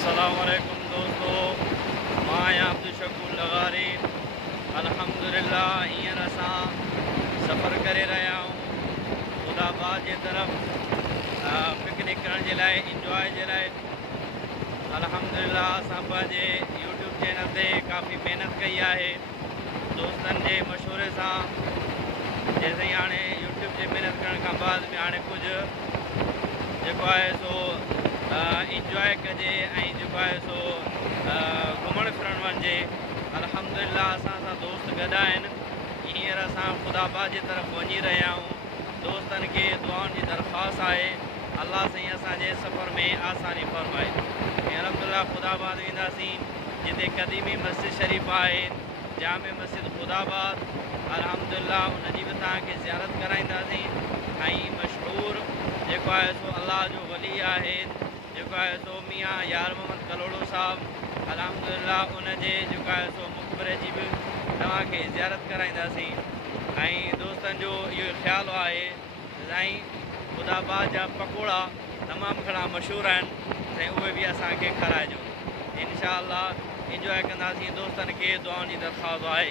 अस्सलामुअलैकुम दोस्तों, मां आहियां अब्दुल लगारी। अल्हम्दुलिल्लाह हींअर असां सफ़र करे रहिया आहियूं खुदाबाद जे तरफ़ पिकनिक करण जे लाइ, इंजॉय जे लाइ। अल्हम्दुलिल्लाह असां पंहिंजे यूट्यूब चैनल ते काफ़ी महिनत कई आहे दोस्तनि जे मशवरे सां। जेसिताईं हाणे यूट्यूब ते महिनत करण खां बाद में हाणे कुझु जेको आहे सो इंजॉय कजे ऐं जेको आहे सो घुमणु फिरणु वञिजे। अल्हम्दुलिल्लाह असां सां दोस्त गॾु आहिनि। हींअर असां खुदाबाद जे तरफ़ वञी रहिया आहियूं। दोस्तनि खे दुआउनि जी दरख़्वास्त आहे अल्लाह साईं असांजे सफ़र में आसानी फ़रमाए। ऐं अल्हम्दुलिल्लाह खुदाबाद वेंदासीं जिते क़दीमी मस्जिद शरीफ़ आहे, जामे मस्जिद खुदाबाद। अल्हम्दुलिल्लाह उनजी बि तव्हांखे ज़ियारत कराईंदासीं। ऐं मशहूरु जेको आहे सो अल्लाह जो वली आहे जेको आहे सो मियां यार मोहम्मद कलोड़ो साहिबु। अल्हम्दुलिल्लाह उनजे जेको आहे सो मक़बरे जी बि तव्हांखे ज़ियारत कराईंदासीं। ऐं दोस्तनि जो इहो ख़्यालु आहे साईं खुदाबाद जा पकोड़ा तमामु घणा मशहूरु आहिनि, साईं उहे बि असांखे खाराइजो। इंशाअल्लाह इंजॉय कंदासीं। दोस्तनि खे दुआउनि जी दरख़्वास्त आहे।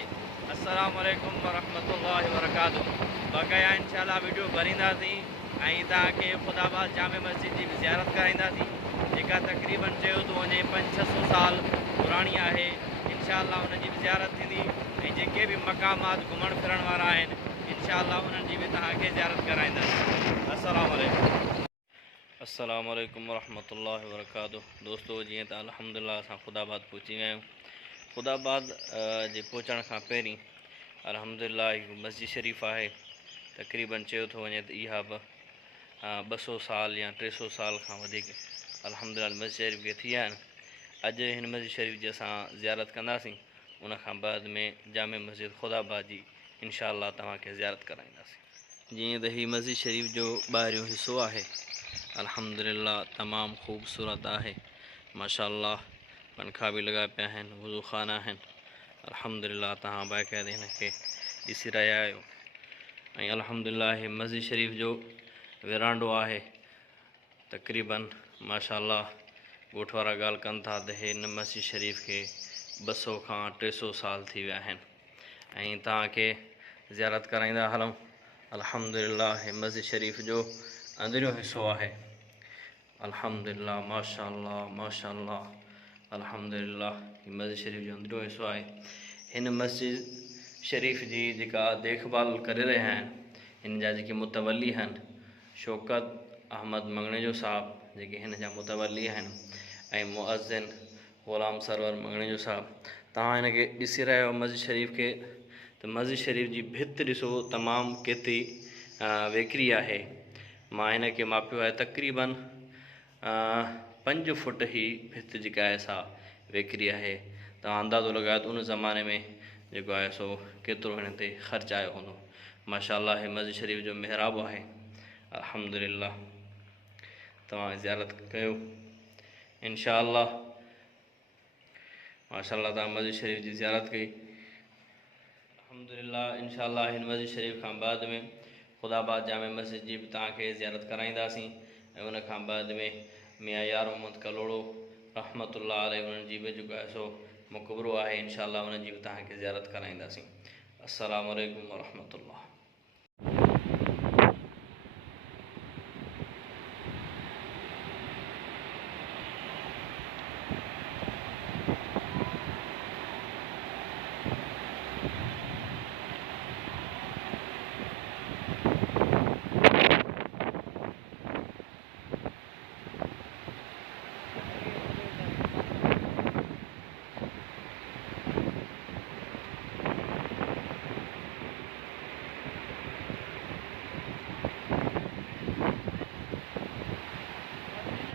अस्सलामु अलैकुम वरहमतुल्लाहि वबरकातुहू। बाक़ाया इंशाअल्लाह वीडियो भरींदासीं ऐं तव्हांखे खुदाबाद जामे मस्जिद जी बि ज़ियारत कराईंदासीं जेका तक़रीबन चयो थो वञे 500-600 साल पुराणी आहे। इंशाअल्लाह उनजी बि ज़ियारत थींदी ऐं जेके बि मक़ामात घुमण फिरण वारा आहिनि इंशाअल्लाह उन्हनि जी बि तव्हांखे ज़ियारत कराईंदासीं। अस्सलामु अलैकुम। अस्सलामु अलैकुम वरहमतुल्लाहि वबरकातुहू। दोस्तों जीअं त अल्हम्दुलिल्लाह असां खुदाबाद पहुची विया आहियूं। खुदाबाद जे पहुचण खां पहिरीं अल्हम्दुलिल्लाह हिकु मस्जिद शरीफ़ आहे। तक़रीबन चयो थो वञे त इहा बि 200 साल या 300 साल खां वधीक अल्हम्दुलिल्लाह मस्जिद शरीफ़ खे थी विया आहिनि। अॼु हिन मस्जिद शरीफ़ जी असां ज़ियारत कंदासीं। उन खां बाद में जामे मस्जिद खुदाबाद जी इंशाअल्लाह तव्हांखे ज़ियारत कराईंदासीं। जीअं त हीअ मस्जिद शरीफ़ जो ॿाहिरियों हिसो आहे अल्हम्दुलिल्लाह तमामु ख़ूबसूरत आहे। माशाअल्लाह पंखा बि लॻा पिया आहिनि, वज़ू ख़ाना आहिनि। अल्हम्दुलिल्लाह तव्हां बाक़ाइदे हिन खे ॾिसी रहिया आहियो। ऐं अल्हम्दुलिल्लाह हीअ मस्जिद शरीफ़ जो विरांडो आहे। तक़रीबन माशाअल्लाह ॻोठ वारा ॻाल्हि कनि था त हिन मस्जिद शरीफ़ खे 200 खां 300 साल थी विया आहिनि। ऐं तव्हांखे ज़ियारत कराईंदा हलूं। अल्हम्दुलिल्लाह हीअ मस्जिद शरीफ़ जो अंदरियों हिसो आहे। अल्हम्दुलिल्लाह माशाअल्लाह माशाअल्लाह। अल्हम्दुलिल्लाह हीअ मस्जिद शरीफ़ जो अंदरियों हिसो आहे। हिन मस्जिद शरीफ़ जी जेका देखभाल करे रहिया आहिनि हिन जा जेके मुतवली आहिनि शौकत अहमद मंगणेजो साहिबु जेके हिन जा मुतवली आहिनि, ऐं मुअज़्ज़िन ग़ुलाम सरवर मंगणेजो साहिबु। तव्हां हिन खे ॾिसी रहिया आहियो मस्जिद शरीफ़ खे त मस्जिद शरीफ़ जी भित ॾिसो तमामु केतिरी वेकिरी आहे। मां हिन खे मापियो आहे तक़रीबन 5 फुट ई भित जेका आहे सा वेकिरी आहे। तव्हां अंदाज़ो लॻायो त उन ज़माने में जेको आहे सो केतिरो हिन ते ख़र्चु आयो हूंदो। माशाअल्लाह हीअ मस्जिद शरीफ़ जो महराब आहे। अल्हम्दुलिल्लाह तव्हां ज़ियारत कयो इंशाअल्लाह। माशाअल्लाह तव्हां मस्जिद शरीफ़ जी ज़ियारत कई। अल्हम्दुलिल्लाह इंशाअल्लाह हिन मस्जिद शरीफ़ खां बाद में खुदाबाद जामे मस्जिद जी बि तव्हांखे ज़ियारत कराईंदासीं। ऐं उन खां बाद में मियां यार मोहम्मद कलोड़ो रहमतुल्लाह अलैह उन्हनि जी बि जेको आहे सो मक़बरो आहे। इंशाअल्लाह उन्हनि जी बि तव्हांखे ज़ियारत कराईंदासीं। अस्सलामु अलैकुम वरहमतुल्लाह।